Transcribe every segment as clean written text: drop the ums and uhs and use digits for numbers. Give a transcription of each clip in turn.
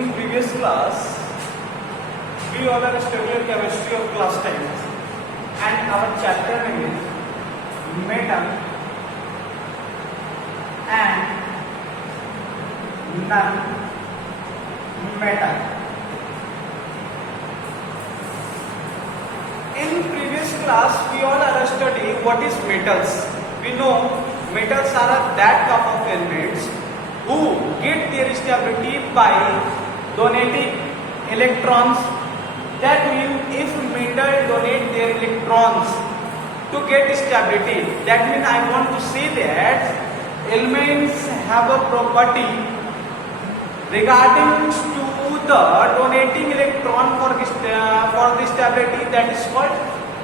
in previous class, we all are studying chemistry of class 10, and our chapter name is metal and non-metal. In previous class, we all are studying what is metals. We know metals are that type of elements who get their stability by donating electrons. That means if metal donate their electrons to get stability, that means I want to say that elements have a property regarding to the donating electron for the stability, that is called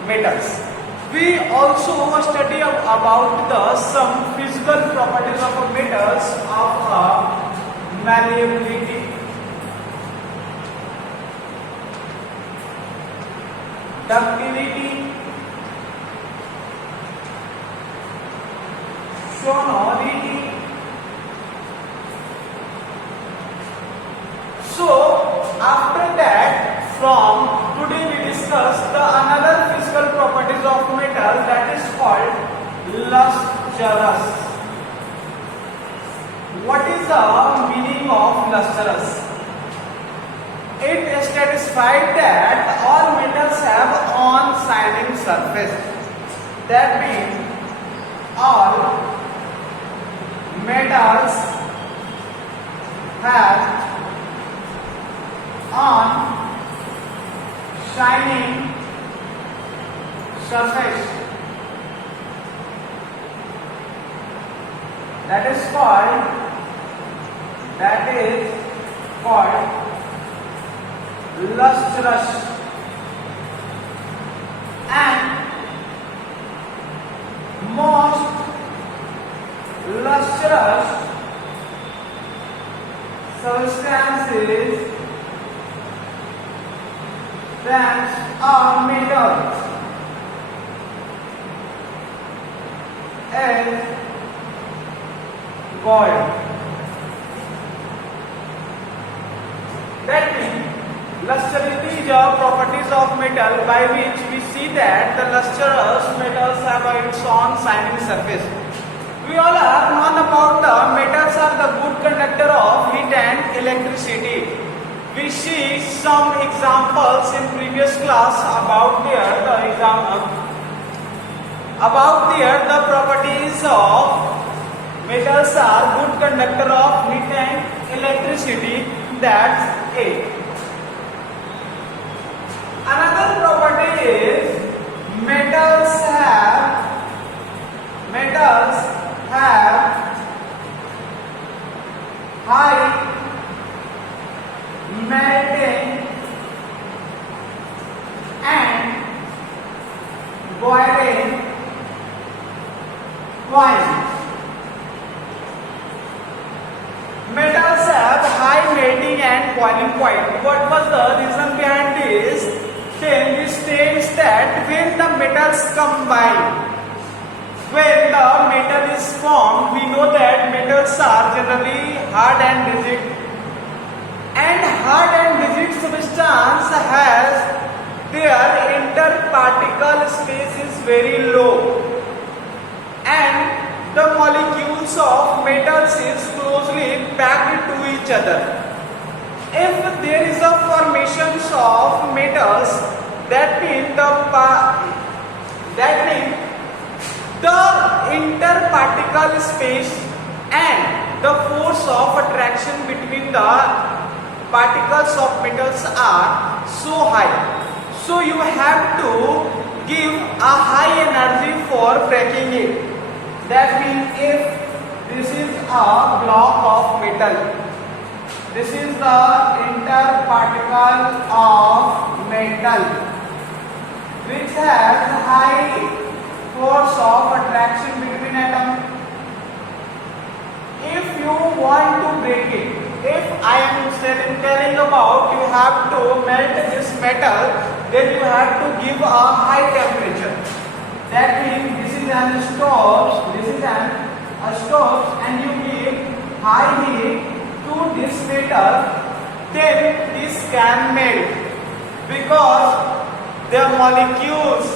metals. We also study about some physical properties of metals of malleability, ductility, sonority. So after that, from today we discuss the another physical properties of metal, that is called lustrous. What is the meaning of lustrous? It satisfied that all metals have on shining surface. That means all metals have on shining surface. That is called lustrous. And most lustrous substances that are metals is gold. That means lustrosity is the properties of metal by which we see that the lustrous metals have its own shining surface. We all are known about the metals are the good conductor of heat and electricity. We see some examples in previous class about the properties of metals are good conductor of heat and electricity. That's it. Another property is metals have high melting and boiling point. Metals have high melting and boiling point. What was the reason behind this? This states that when the metals combine, when the metal is formed, we know that metals are generally hard and rigid. And hard and rigid substance has their interparticle space is very low, and the molecules of metals is closely packed to each other. If there is a formation of metals, that means the interparticle space and the force of attraction between the particles of metals are so high. So you have to give a high energy for breaking it. That means if this is a block of metal, this is the interparticle of metal which has high force of attraction between atoms. If you want to break it, if I am telling about you have to melt this metal, then you have to give a high temperature. That means this is an stove, and you give high heat to this metal then this can melt because the molecules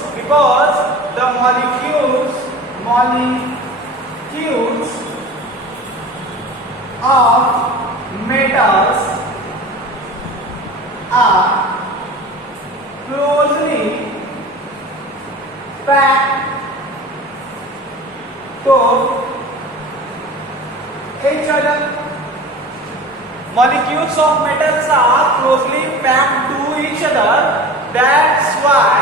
of metals are closely packed to each other. Molecules of metals are closely packed to each other. That's why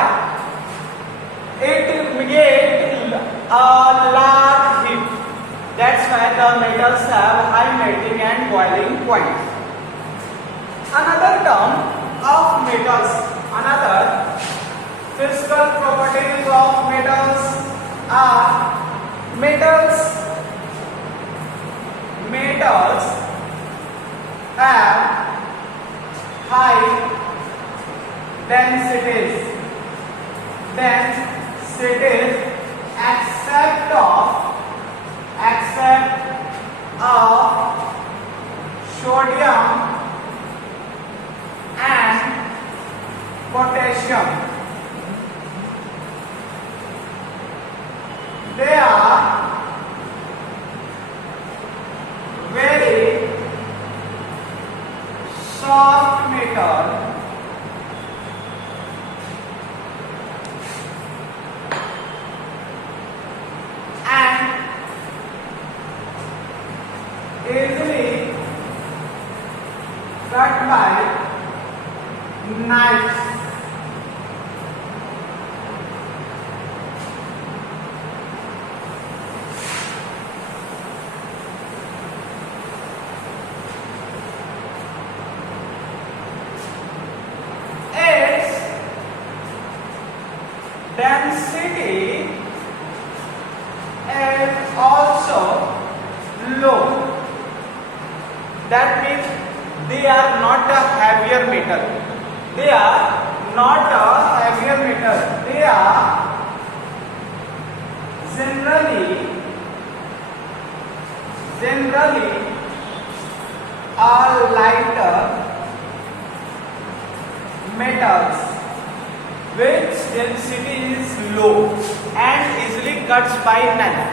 it gets a large heat. That's why the metals have high melting and boiling point. Another term of metals, another physical properties of metals are metals have high densities except of sodium and potassium. They are very soft metal and easily cut by knives. Its density is also low. That means they are not a heavier metal. They are not a heavier metal. They are generally are lighter metals which density is low and easily cuts by knife.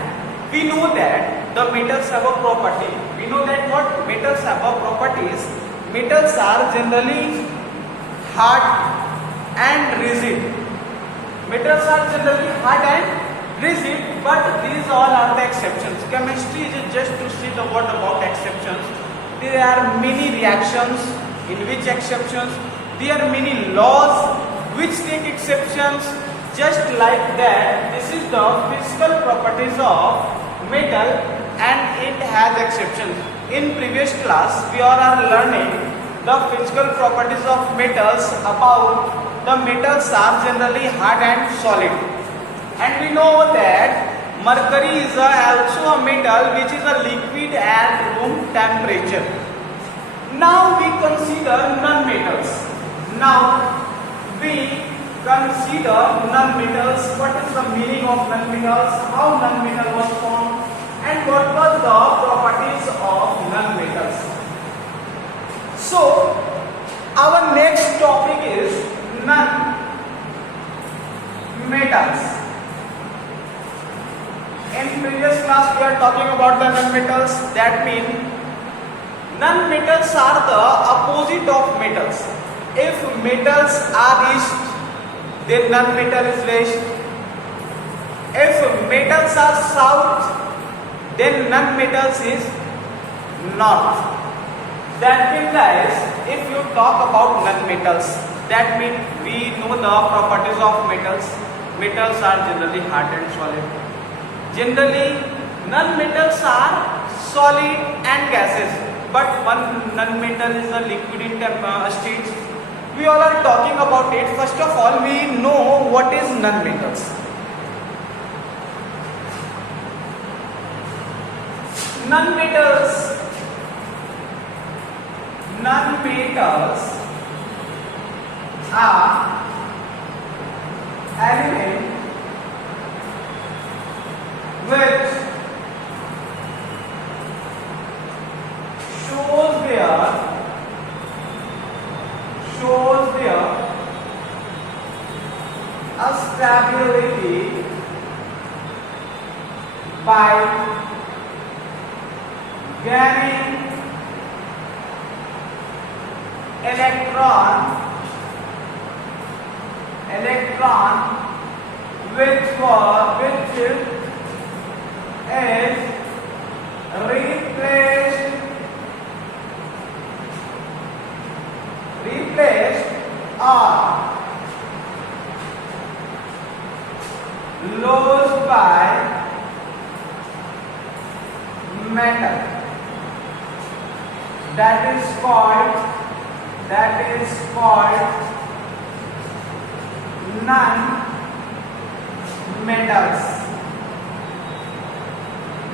We know that the metals have a property. We know that what metals have a properties. Metals are generally hard and rigid. Metals are generally hard and rigid, but these all are the exceptions. Chemistry is just to see the what about exceptions. There are many reactions in which exceptions. There are many laws which take exceptions. Just like that, this is the physical properties of metal and it has exceptions. In previous class, we all are learning the physical properties of metals about the metals are generally hard and solid. And we know that mercury is also a metal which is a liquid at room temperature. Now we consider non-metals. Now we consider non-metals. What is the meaning of non-metals? How non-metal was formed? And what was the properties of non-metals? So our next topic is non-metals. In previous class we are talking about the non-metals. That means non-metals are the opposite of metals. If metals are east, then non-metal is west. If metals are south, then non-metals is north. That means guys, if you talk about non-metals, that means we know the properties of metals. Metals are generally hard and solid. Generally, non-metals are solid and gases, but one non-metal is a liquid in state. We all are talking about it. First of all, we know what is non-metals. Non-metals are elements which shows their gaining electron which is replaced or lost by metal. That is called non-metals.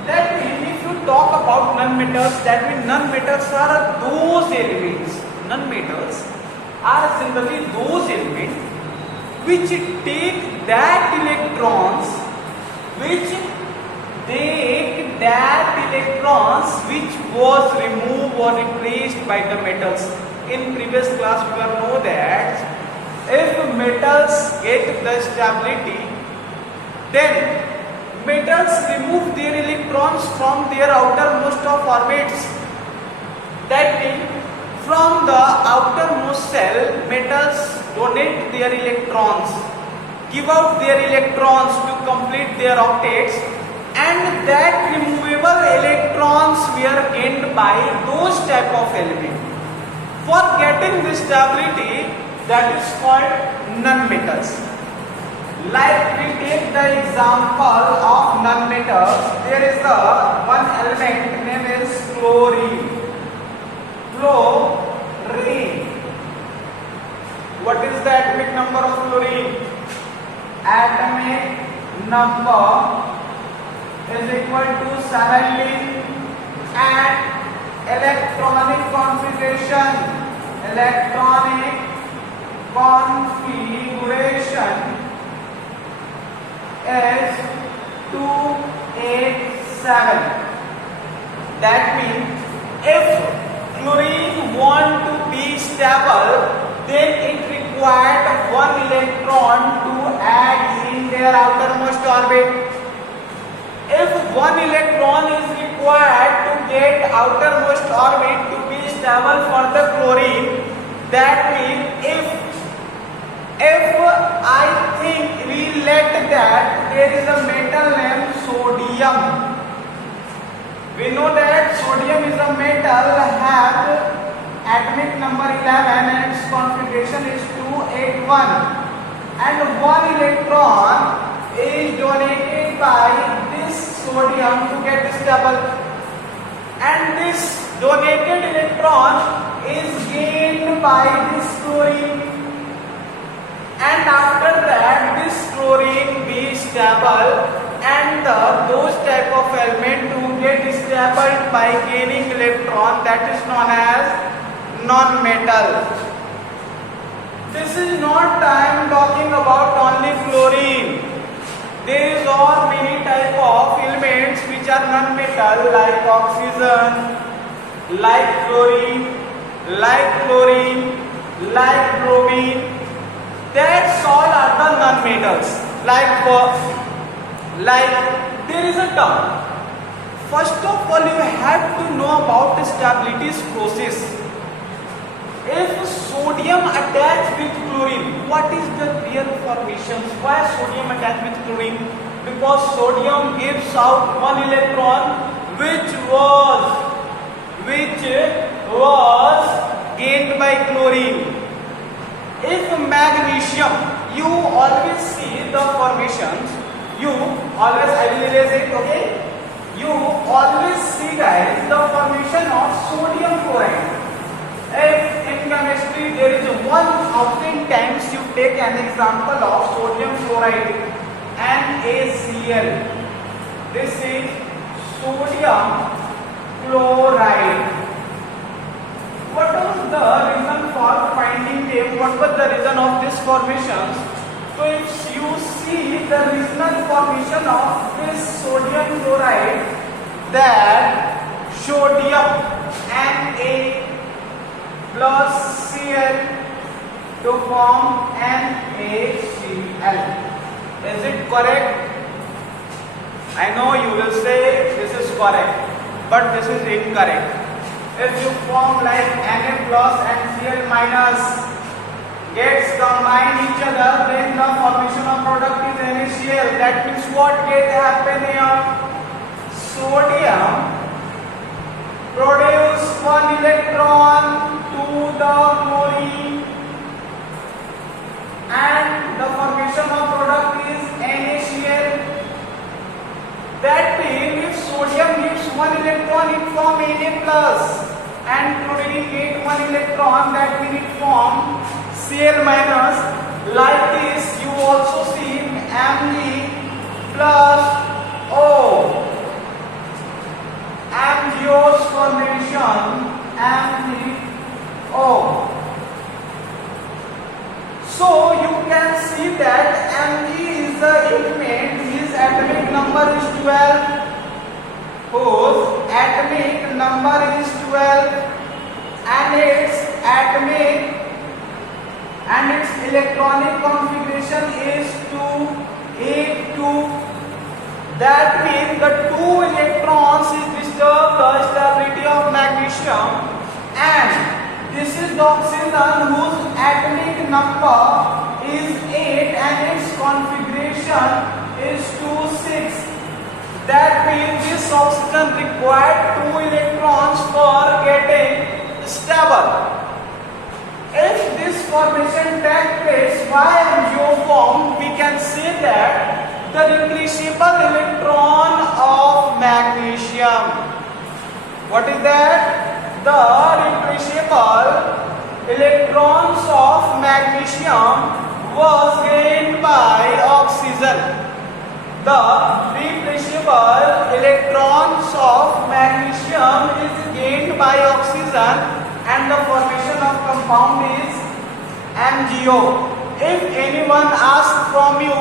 That means if you talk about non-metals, that means non-metals are those elements. Non-metals are simply those elements which take that electrons which was removed or replaced by the metals. In previous class we have know that if metals get the stability, then metals remove their electrons from their outermost of orbits. That means from the outermost cell, metals donate their electrons, give out their electrons to complete their octets, and that removable electrons were gained by those type of elements. For getting this stability, that is called non-metals. Like we take the example of non-metals, there is the one element name is chlorine. What is the atomic number of chlorine? Atomic number is equal to 17 and electronic configuration is 287. That means if chlorine want to be stable, then it required one electron to add in their outermost orbit. If one electron is required to get outermost orbit to be stable for the chlorine, that means if I think we let that there is a metal named sodium. We know that sodium is a metal, have atomic number 11 and its configuration is 281, and one electron is donated by this sodium to get stable, and this donated electron is gained by this chlorine, and after that this chlorine be stable, and those type of element to get stable by gaining electron, that is known as non-metal. This is not I am talking about only chlorine. There is all many type of elements which are non-metal, like oxygen, like chlorine, like bromine. That's all are the non-metals. Like there is a term. First of all, you have to know about the stability process. If sodium attached with chlorine, what is the real formation? Why sodium attached with chlorine? Because sodium gives out one electron which was gained by chlorine. If magnesium, you always see the formations. I will erase it, okay? You always see guys the formation of sodium chloride. If in chemistry there is one often times you take an example of sodium chloride, NaCl. This is sodium chloride. What was the reason for finding them? What was the reason of this formation? So if you see the regional formation of this sodium chloride, that sodium Na plus Cl to form NaCl. Is it correct? I know you will say this is correct, but this is incorrect. If you form like Na plus and Cl minus gets combine each other, then the formation of product is NaCl. That means what get happen here? Sodium produce one electron to the chlorine, and the formation of product is NaCl. That means if sodium gives one electron, it form Na plus, and chlorine get one electron, that means it form Cl minus. Like this, you also see Mg plus O. MgO's formation, MgO. So you can see that Mg is the element, his atomic number is 12, whose atomic number is 12, and its electronic configuration is 282. That means the 2 electrons is disturb the stability of magnesium, and this is the oxygen whose atomic number is 8 and its configuration is 2,6. That means this oxygen required 2 electrons for getting stable. If this formation takes place by MgO form, we can say that the replaceable electron of magnesium. What is that? The replaceable electrons of magnesium was gained by oxygen. The replaceable electrons of magnesium is gained by oxygen, and the formation of compound is MgO. If anyone asks from you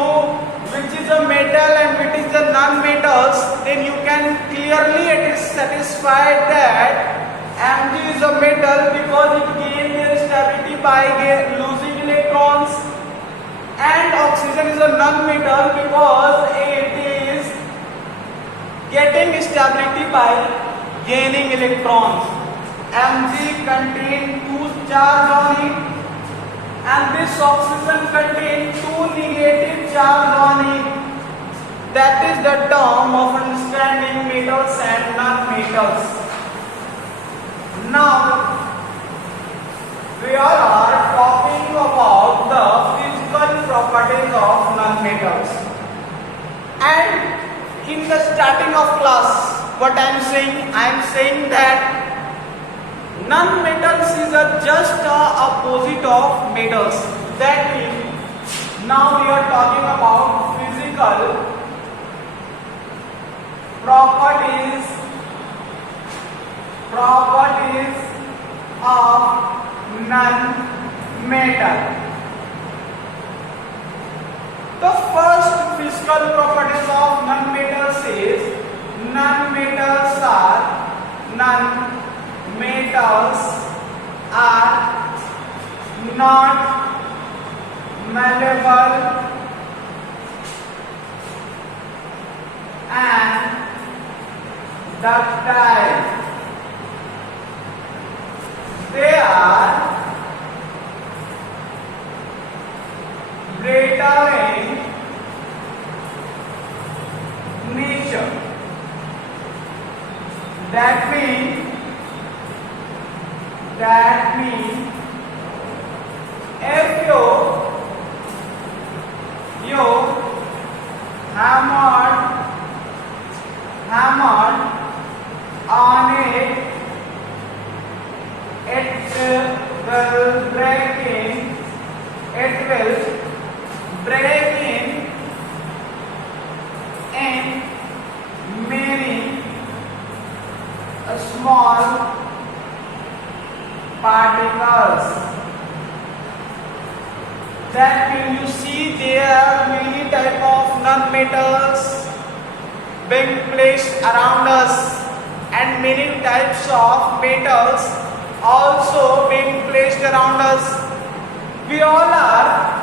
which is a metal and which is the non-metals, then you can clearly satisfy that Mg is a metal because it gains their stability by losing electrons, and oxygen is a non-metal because it is getting stability by gaining electrons. Mg contains 2 charge on it, and this oxygen contains 2 negative charge on it. That is the term of understanding metals and non-metals. Now we are talking about the physical properties of non-metals, and in the starting of class, what I am saying that non-metals is just a opposite of metals. That means now we are talking about physical properties of non-metal. The first physical properties of non-metals is non-metals are not malleable and ductile. They are brittle in nature. That means if you hammered on it, it will break in many small particles. That means you see there are many type of non-metals being placed around us, and many types of metals also being placed around us. We all are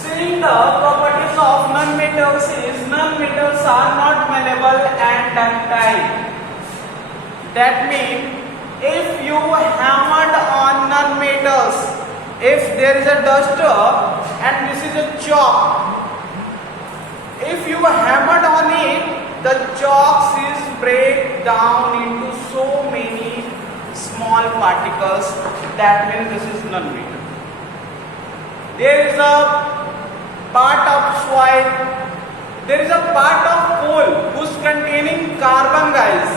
seeing the properties of non-metals is non-metals are not malleable and ductile. That means if you hammered on non-metals, if there is a duster and this is a chalk, if you hammered on it, the chalk is break down into so many small particles. That means this is non-metal. There is a part of soil, there is a part of coal who's containing carbon, guys.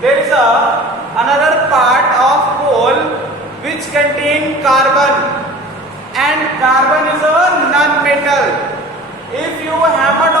There is another part of coal which contain carbon, and carbon is a non-metal. If you hammered